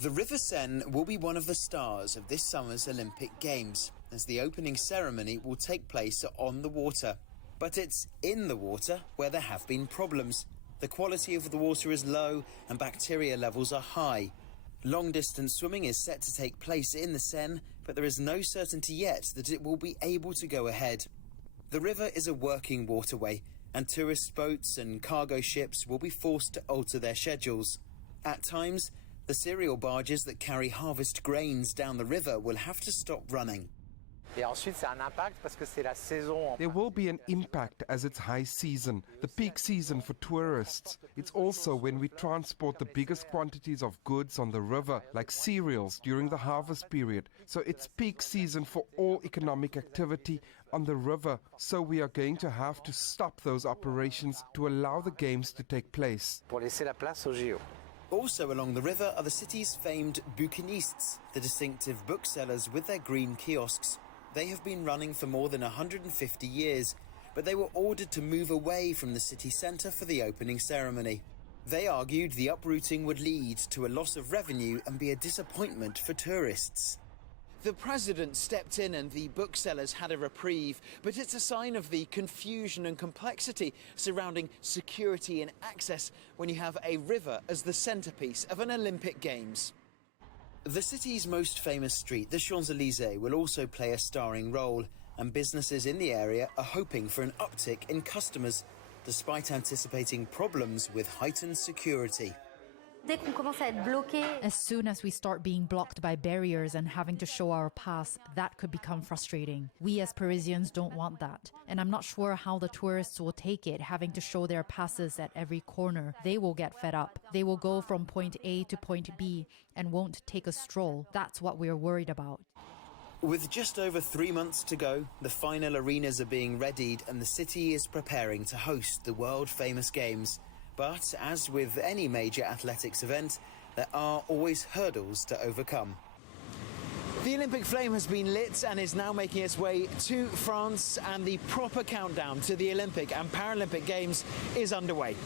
The River Seine will be one of the stars of this summer's Olympic Games, as the opening ceremony will take place on the water. But it's in the water where there have been problems. The quality of the water is low and bacteria levels are high. Long-distance swimming is set to take place in the Seine, but there is no certainty yet that it will be able to go ahead. The river is a working waterway, and tourist boats and cargo ships will be forced to alter their schedules. At times, the cereal barges that carry harvest grains down the river will have to stop running. There will be an impact as it's high season, the peak season for tourists. It's also when we transport the biggest quantities of goods on the river, like cereals, during the harvest period. So it's peak season for all economic activity on the river. So we are going to have to stop those operations to allow the games to take place. Also along the river are the city's famed bouquinistes, the distinctive booksellers with their green kiosks. They have been running for more than 150 years, but they were ordered to move away from the city centre for the opening ceremony. They argued the uprooting would lead to a loss of revenue and be a disappointment for tourists. The president stepped in and the booksellers had a reprieve, but it's a sign of the confusion and complexity surrounding security and access when you have a river as the centrepiece of an Olympic Games. The city's most famous street, the Champs-Élysées, will also play a starring role, and businesses in the area are hoping for an uptick in customers, despite anticipating problems with heightened security. As soon as we start being blocked by barriers and having to show our pass, that could become frustrating. We as Parisians don't want that. And I'm not sure how the tourists will take it, having to show their passes at every corner. They will get fed up. They will go from point A to point B and won't take a stroll. That's what we're worried about. With just over 3 months to go, the final arenas are being readied and the city is preparing to host the world-famous Games. But as with any major athletics event, there are always hurdles to overcome. The Olympic flame has been lit and is now making its way to France, and the proper countdown to the Olympic and Paralympic Games is underway.